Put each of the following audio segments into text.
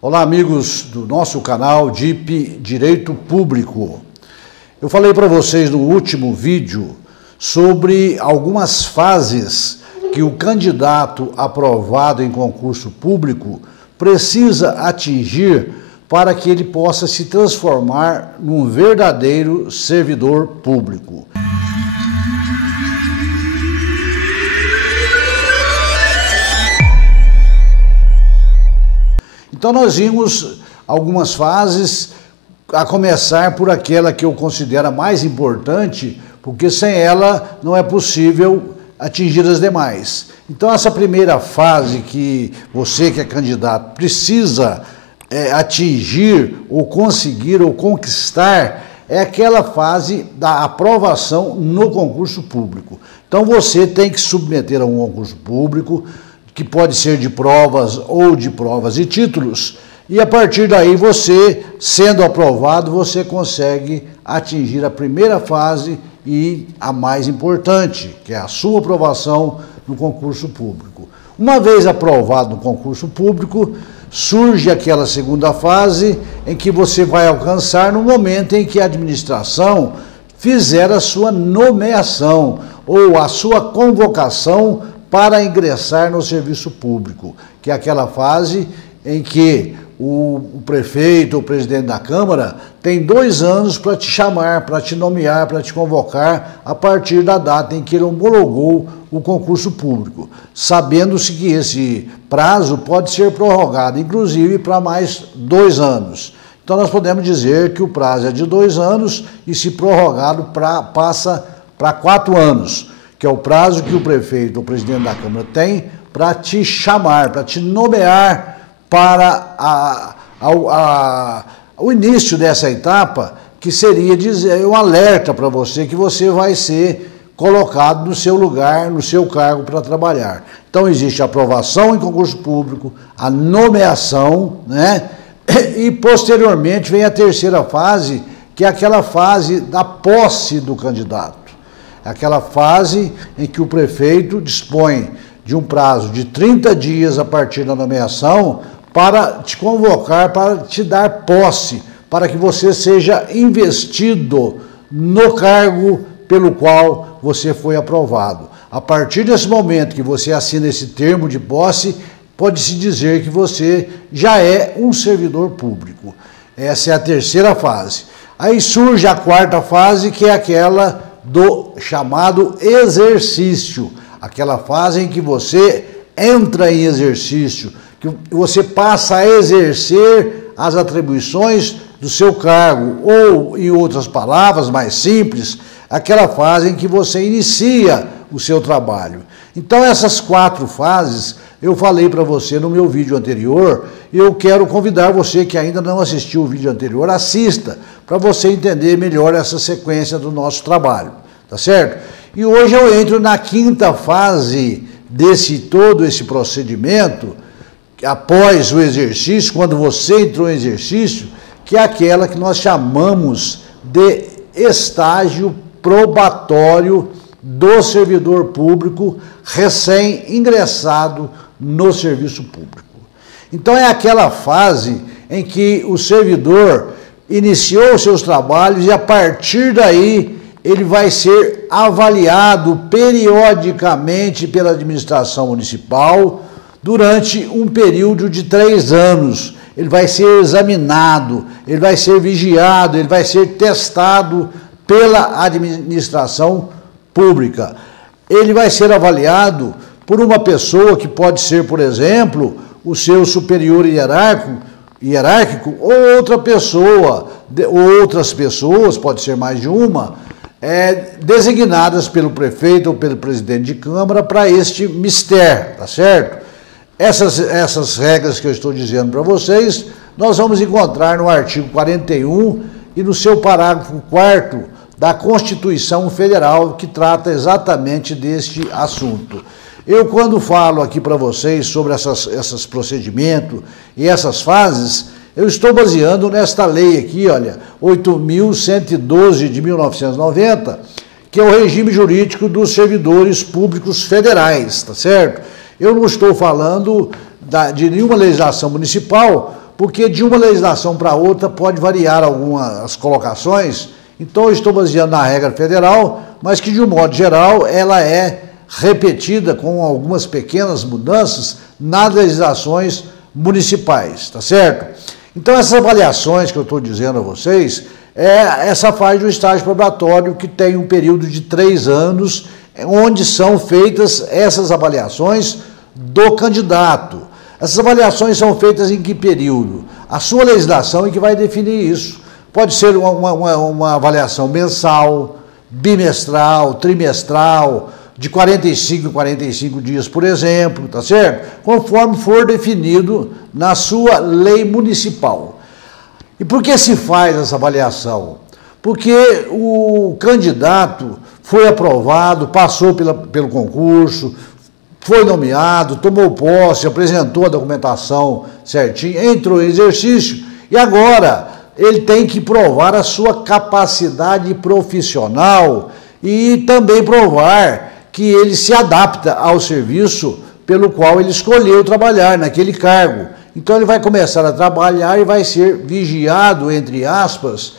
Olá, amigos do nosso canal DIP Direito Público. Eu falei para vocês no último vídeo sobre algumas fases que o candidato aprovado em concurso público precisa atingir para que ele possa se transformar num verdadeiro servidor público. Então nós vimos algumas fases, a começar por aquela que eu considero a mais importante, porque sem ela não é possível atingir as demais. Então essa primeira fase que você que é candidato precisa atingir ou conseguir ou conquistar é aquela fase da aprovação no concurso público. Então você tem que submeter a um concurso público, que pode ser de provas ou de provas e títulos, e a partir daí você, sendo aprovado, você consegue atingir a primeira fase e a mais importante, que é a sua aprovação no concurso público. Uma vez aprovado no concurso público, surge aquela segunda fase em que você vai alcançar no momento em que a administração fizer a sua nomeação ou a sua convocação para ingressar no serviço público, que é aquela fase em que o prefeito ou o presidente da Câmara tem 2 anos para te chamar, para te nomear, para te convocar a partir da data em que ele homologou o concurso público, sabendo-se que esse prazo pode ser prorrogado, inclusive para mais 2 anos. Então nós podemos dizer que o prazo é de 2 anos e, se prorrogado, passa para 4 anos. Que é o prazo que o prefeito ou o presidente da Câmara tem para te chamar, para te nomear para o início dessa etapa, que seria dizer um alerta para você que você vai ser colocado no seu lugar, no seu cargo para trabalhar. Então existe a aprovação em concurso público, a nomeação, né? E posteriormente vem a terceira fase, que é aquela fase da posse do candidato. Aquela fase em que o prefeito dispõe de um prazo de 30 dias a partir da nomeação para te convocar, para te dar posse, para que você seja investido no cargo pelo qual você foi aprovado. A partir desse momento que você assina esse termo de posse, pode-se dizer que você já é um servidor público. Essa é a terceira fase. Aí surge a quarta fase, que é aquela do chamado exercício, aquela fase em que você entra em exercício, que você passa a exercer as atribuições do seu cargo, ou, em outras palavras mais simples, aquela fase em que você inicia o seu trabalho. Então essas 4 fases eu falei para você no meu vídeo anterior, e eu quero convidar você que ainda não assistiu o vídeo anterior, assista, para você entender melhor essa sequência do nosso trabalho, tá certo? E hoje eu entro na 5ª fase todo esse procedimento, após o exercício, quando você entrou em exercício, que é aquela que nós chamamos de estágio probatório do servidor público recém-ingressado no serviço público. Então é aquela fase em que o servidor iniciou os seus trabalhos e, a partir daí, ele vai ser avaliado periodicamente pela administração municipal durante um período de 3 anos. Ele vai ser examinado, ele vai ser vigiado, ele vai ser testado pela administração pública. Ele vai ser avaliado por uma pessoa que pode ser, por exemplo, o seu superior hierárquico ou outra pessoa, ou outras pessoas, pode ser mais de uma, designadas pelo prefeito ou pelo presidente de Câmara para este mistério, tá certo? Essas regras que eu estou dizendo para vocês, nós vamos encontrar no artigo 41 e no seu parágrafo 4º da Constituição Federal, que trata exatamente deste assunto. Eu, quando falo aqui para vocês sobre esses procedimentos e essas fases, eu estou baseando nesta lei aqui, olha, 8.112 de 1990, que é o regime jurídico dos servidores públicos federais, tá certo? Eu não estou falando de nenhuma legislação municipal, porque de uma legislação para outra pode variar algumas colocações. Então eu estou baseando na regra federal, mas que de um modo geral ela é repetida com algumas pequenas mudanças nas legislações municipais, tá certo? Então essas avaliações que eu estou dizendo a vocês, é essa fase do estágio probatório que tem um período de 3 anos, onde são feitas essas avaliações do candidato. Essas avaliações são feitas em que período? A sua legislação é que vai definir isso. Pode ser uma avaliação mensal, bimestral, trimestral, de 45 em 45 dias, por exemplo, tá certo? Conforme for definido na sua lei municipal. E por que se faz essa avaliação? Porque o candidato foi aprovado, passou pelo concurso, foi nomeado, tomou posse, apresentou a documentação certinha, entrou em exercício e agora ele tem que provar a sua capacidade profissional e também provar que ele se adapta ao serviço pelo qual ele escolheu trabalhar naquele cargo. Então ele vai começar a trabalhar e vai ser vigiado, entre aspas,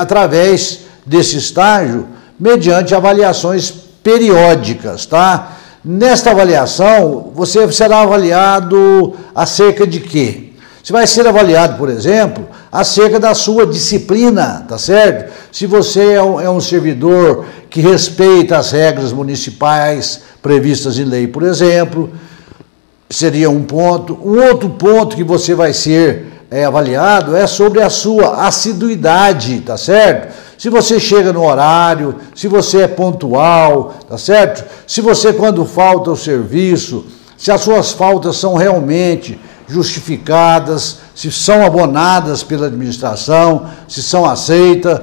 através desse estágio, mediante avaliações periódicas, tá? Nesta avaliação, você será avaliado acerca de quê? Você vai ser avaliado, por exemplo, acerca da sua disciplina, tá certo? Se você é um servidor que respeita as regras municipais previstas em lei, por exemplo, seria um ponto. Um outro ponto que você vai ser avaliado é sobre a sua assiduidade, tá certo? Se você chega no horário, se você é pontual, tá certo? Se você, quando falta o serviço, se as suas faltas são realmente justificadas, se são abonadas pela administração, se são aceitas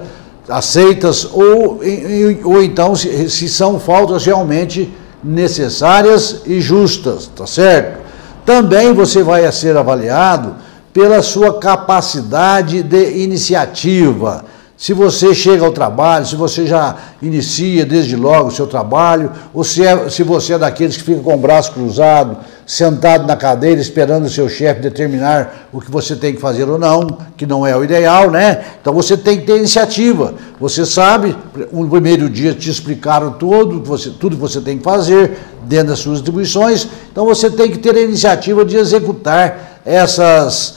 ou então se são faltas realmente necessárias e justas, tá certo? Também você vai ser avaliado pela sua capacidade de iniciativa. Se você chega ao trabalho, se você já inicia desde logo o seu trabalho, ou se você é daqueles que fica com o braço cruzado, sentado na cadeira, esperando o seu chefe determinar o que você tem que fazer ou não, que não é o ideal, né? Então você tem que ter iniciativa. Você sabe, no primeiro dia te explicaram tudo que você tem que fazer dentro das suas atribuições, então você tem que ter a iniciativa de executar essas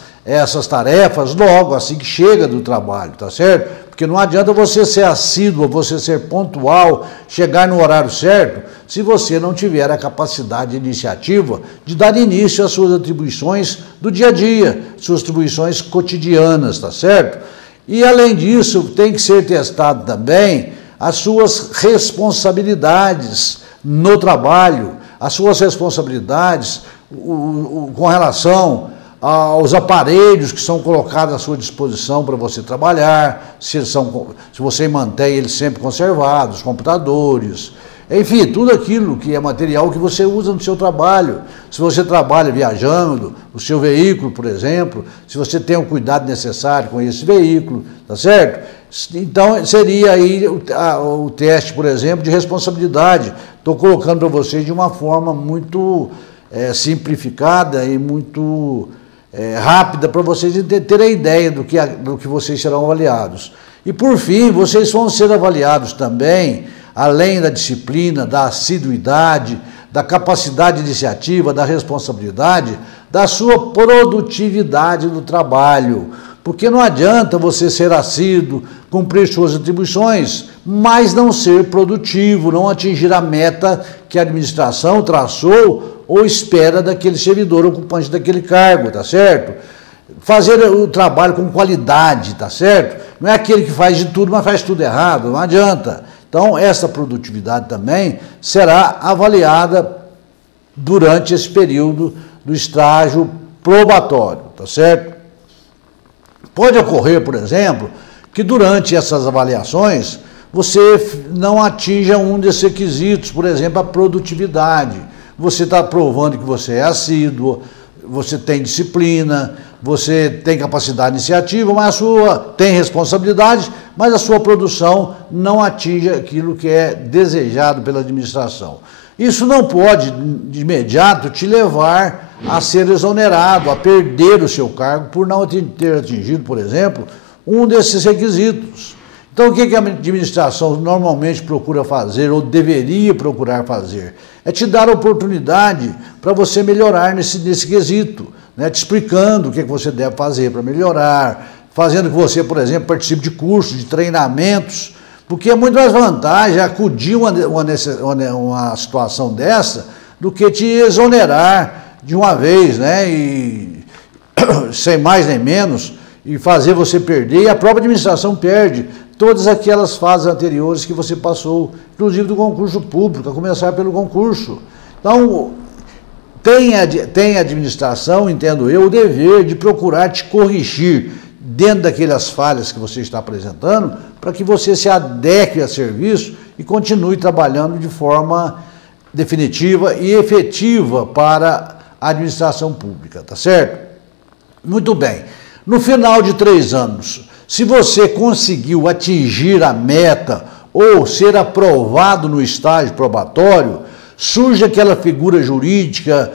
tarefas logo, assim que chega do trabalho, tá certo? Porque não adianta você ser assíduo, você ser pontual, chegar no horário certo, se você não tiver a capacidade de iniciativa de dar início às suas atribuições do dia a dia, suas atribuições cotidianas, tá certo? E além disso, tem que ser testado também as suas responsabilidades no trabalho, as suas responsabilidades com relação aos aparelhos que são colocados à sua disposição para você trabalhar, se você mantém eles sempre conservados, computadores, enfim, tudo aquilo que é material que você usa no seu trabalho. Se você trabalha viajando, o seu veículo, por exemplo, se você tem o cuidado necessário com esse veículo, tá certo? Então, seria aí o teste, por exemplo, de responsabilidade. Estou colocando para vocês de uma forma muito simplificada e muito rápida para vocês terem ideia do que vocês serão avaliados. E por fim, vocês vão ser avaliados também, além da disciplina, da assiduidade, da capacidade de iniciativa, da responsabilidade, da sua produtividade no trabalho. Porque não adianta você ser assíduo, cumprir suas atribuições, mas não ser produtivo, não atingir a meta que a administração traçou ou espera daquele servidor ocupante daquele cargo, tá certo? Fazer o trabalho com qualidade, tá certo? Não é aquele que faz de tudo, mas faz tudo errado, não adianta. Então, essa produtividade também será avaliada durante esse período do estágio probatório, tá certo? Pode ocorrer, por exemplo, que durante essas avaliações você não atinja um desses requisitos, por exemplo, a produtividade. Você está provando que você é assíduo, você tem disciplina, você tem capacidade iniciativa, mas tem responsabilidade, mas a sua produção não atinge aquilo que é desejado pela administração. Isso não pode, de imediato, te levar a ser exonerado, a perder o seu cargo por não ter atingido, por exemplo, um desses requisitos. Então, o que a administração normalmente procura fazer, ou deveria procurar fazer? É te dar a oportunidade para você melhorar nesse quesito, né? Te explicando o que você deve fazer para melhorar, fazendo que você, por exemplo, participe de cursos, de treinamentos, porque é muito mais vantagem acudir uma situação dessa do que te exonerar de uma vez, né? E sem mais nem menos, e fazer você perder, e a própria administração perde todas aquelas fases anteriores que você passou, inclusive do concurso público, a começar pelo concurso. Então, tem a administração, entendo eu, o dever de procurar te corrigir dentro daquelas falhas que você está apresentando, para que você se adeque a serviço e continue trabalhando de forma definitiva e efetiva para a administração pública, tá certo? Muito bem. No final de 3 anos, se você conseguiu atingir a meta ou ser aprovado no estágio probatório, surge aquela figura jurídica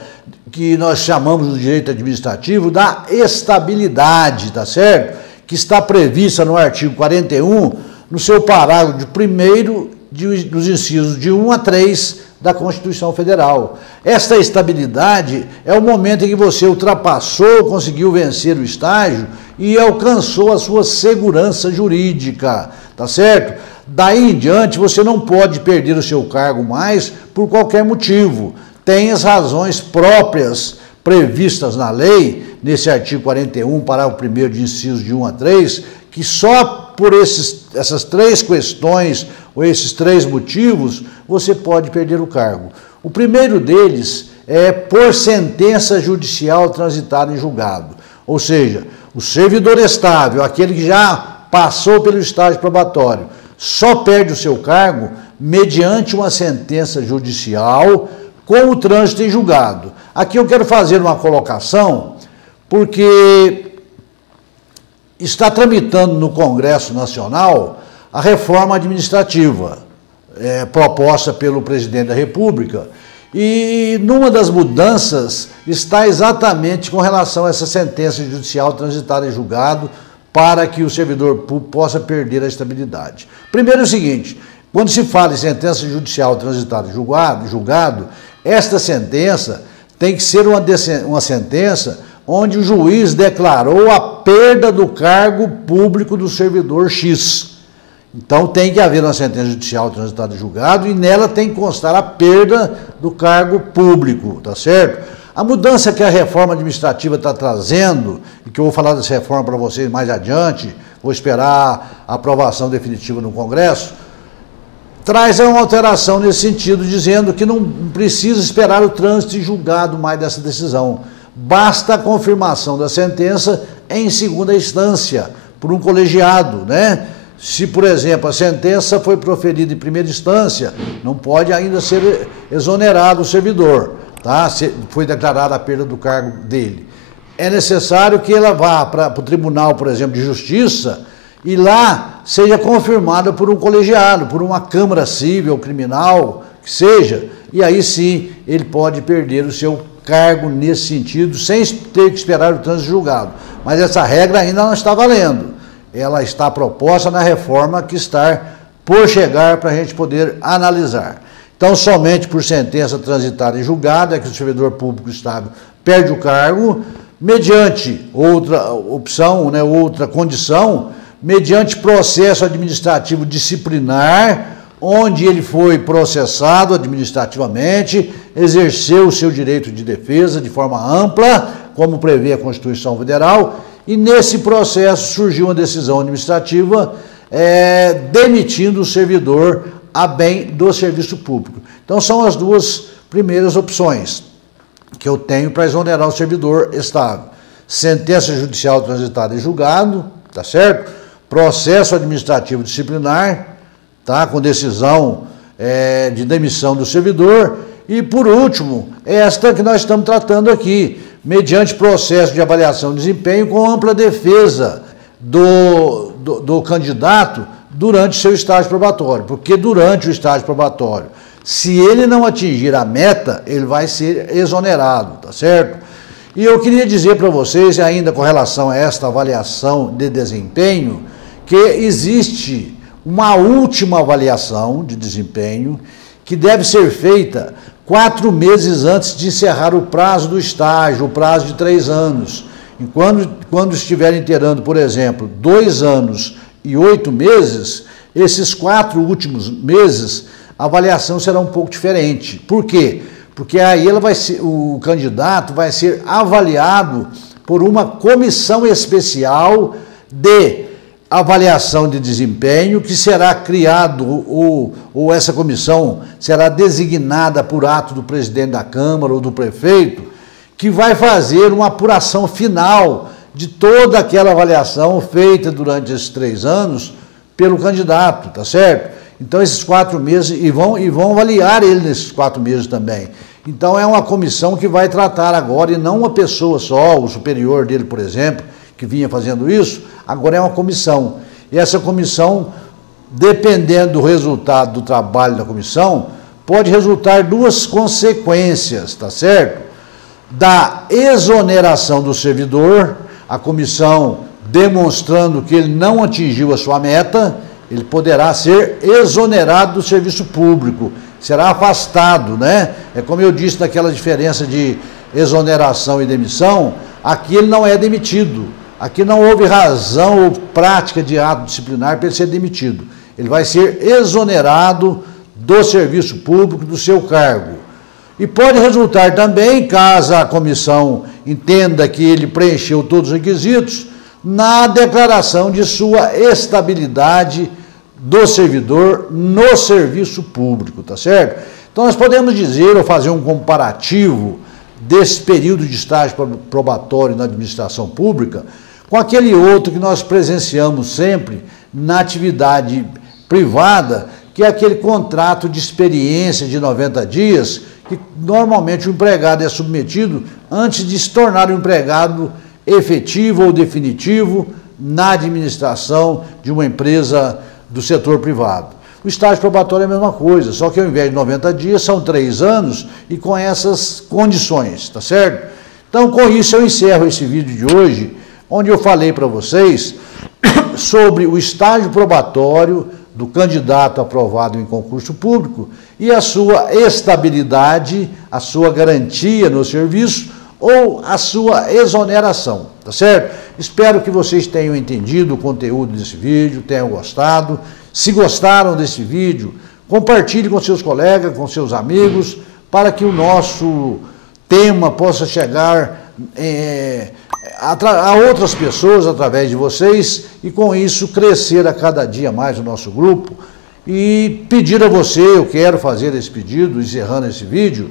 que nós chamamos no direito administrativo da estabilidade, tá certo? Que está prevista no artigo 41, no seu parágrafo de 1º dos incisos de 1 a 3 da Constituição Federal. Esta estabilidade é o momento em que você ultrapassou, conseguiu vencer o estágio e alcançou a sua segurança jurídica, tá certo? Daí em diante você não pode perder o seu cargo mais por qualquer motivo. Tem as razões próprias previstas na lei, nesse artigo 41, parágrafo 1º de incisos de 1 a 3, que só por essas 3 questões ou esses 3 motivos você pode perder o cargo. O primeiro deles é por sentença judicial transitada em julgado, ou seja, o servidor estável, aquele que já passou pelo estágio probatório, só perde o seu cargo mediante uma sentença judicial com o trânsito em julgado. Aqui eu quero fazer uma colocação, porque está tramitando no Congresso Nacional a reforma administrativa, proposta pelo presidente da República, e numa das mudanças está exatamente com relação a essa sentença judicial transitada em julgado, para que o servidor público possa perder a estabilidade. Primeiro é o seguinte, quando se fala em sentença judicial transitada em julgado, esta sentença tem que ser uma sentença onde o juiz declarou a perda do cargo público do servidor X. Então tem que haver uma sentença judicial transitada em julgado e nela tem que constar a perda do cargo público, tá certo? A mudança que a reforma administrativa está trazendo, e que eu vou falar dessa reforma para vocês mais adiante, vou esperar a aprovação definitiva no Congresso, traz uma alteração nesse sentido, dizendo que não precisa esperar o trânsito em julgado mais dessa decisão. Basta a confirmação da sentença em segunda instância, por um colegiado, né? Se, por exemplo, a sentença foi proferida em primeira instância, não pode ainda ser exonerado o servidor, tá? Foi declarada a perda do cargo dele. É necessário que ela vá para o Tribunal, por exemplo, de Justiça, e lá seja confirmada por um colegiado, por uma Câmara Civil ou Criminal, que seja, e aí sim ele pode perder o seu cargo nesse sentido, sem ter que esperar o trânsito julgado. Mas essa regra ainda não está valendo. Ela está proposta na reforma que está por chegar para a gente poder analisar. Então, somente por sentença transitada em julgado é que o servidor público estável perde o cargo, mediante outra opção, né, outra condição, mediante processo administrativo disciplinar, onde ele foi processado administrativamente, exerceu o seu direito de defesa de forma ampla, como prevê a Constituição Federal, e nesse processo surgiu uma decisão administrativa demitindo o servidor a bem do serviço público. Então são as 2 primeiras opções que eu tenho para exonerar o servidor estável. Sentença judicial transitada em julgado, tá certo? Processo administrativo disciplinar, tá? Com decisão de demissão do servidor. E, por último, esta que nós estamos tratando aqui, mediante processo de avaliação de desempenho com ampla defesa do candidato durante seu estágio probatório. Porque durante o estágio probatório, Se ele não atingir a meta, ele vai ser exonerado, tá certo? E eu queria dizer para vocês, ainda com relação a esta avaliação de desempenho, que existe uma última avaliação de desempenho que deve ser feita 4 meses antes de encerrar o prazo do estágio, o prazo de 3 anos. E quando estiverem inteirando, por exemplo, 2 anos e 8 meses, esses 4 últimos meses, a avaliação será um pouco diferente. Por quê? Porque aí o candidato vai ser avaliado por uma comissão especial de avaliação de desempenho, que será criado, ou essa comissão será designada por ato do presidente da Câmara ou do prefeito, que vai fazer uma apuração final de toda aquela avaliação feita durante esses 3 anos pelo candidato, tá certo? Então, esses 4 meses, e vão avaliar ele nesses 4 meses também. Então, é uma comissão que vai tratar agora, e não uma pessoa só, o superior dele, por exemplo, que vinha fazendo isso, agora é uma comissão. E essa comissão, dependendo do resultado do trabalho da comissão, pode resultar 2 consequências, tá certo? Da exoneração do servidor, a comissão demonstrando que ele não atingiu a sua meta, ele poderá ser exonerado do serviço público, será afastado, né? É como eu disse naquela diferença de exoneração e demissão, aqui ele não é demitido, aqui não houve razão ou prática de ato disciplinar para ele ser demitido. Ele vai ser exonerado do serviço público, do seu cargo. E pode resultar também, caso a comissão entenda que ele preencheu todos os requisitos, na declaração de sua estabilidade do servidor no serviço público, tá certo? Então nós podemos dizer, ou fazer um comparativo desse período de estágio probatório na administração pública com aquele outro que nós presenciamos sempre na atividade privada, que é aquele contrato de experiência de 90 dias, que normalmente o empregado é submetido antes de se tornar um empregado efetivo ou definitivo na administração de uma empresa do setor privado. O estágio probatório é a mesma coisa, só que ao invés de 90 dias, são 3 anos e com essas condições, tá certo? Então, com isso, eu encerro esse vídeo de hoje, onde eu falei para vocês sobre o estágio probatório do candidato aprovado em concurso público e a sua estabilidade, a sua garantia no serviço ou a sua exoneração, tá certo? Espero que vocês tenham entendido o conteúdo desse vídeo, tenham gostado. Se gostaram desse vídeo, compartilhe com seus colegas, com seus amigos, para que o nosso tema possa chegar a outras pessoas através de vocês e com isso crescer a cada dia mais o nosso grupo. E pedir a você, eu quero fazer esse pedido, encerrando esse vídeo,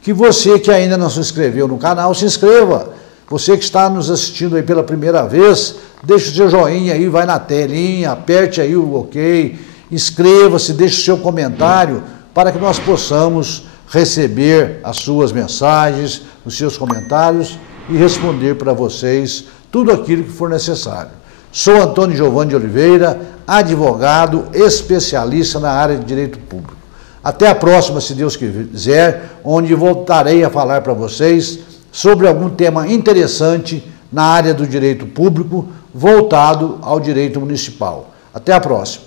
que você que ainda não se inscreveu no canal, se inscreva. Você que está nos assistindo aí pela primeira vez, deixe o seu joinha aí, vai na telinha, aperte aí o OK, inscreva-se, deixe o seu comentário para que nós possamos receber as suas mensagens, os seus comentários e responder para vocês tudo aquilo que for necessário. Sou Antônio Giovanni de Oliveira, advogado especialista na área de direito público. Até a próxima, se Deus quiser, onde voltarei a falar para vocês sobre algum tema interessante na área do direito público voltado ao direito municipal. Até a próxima.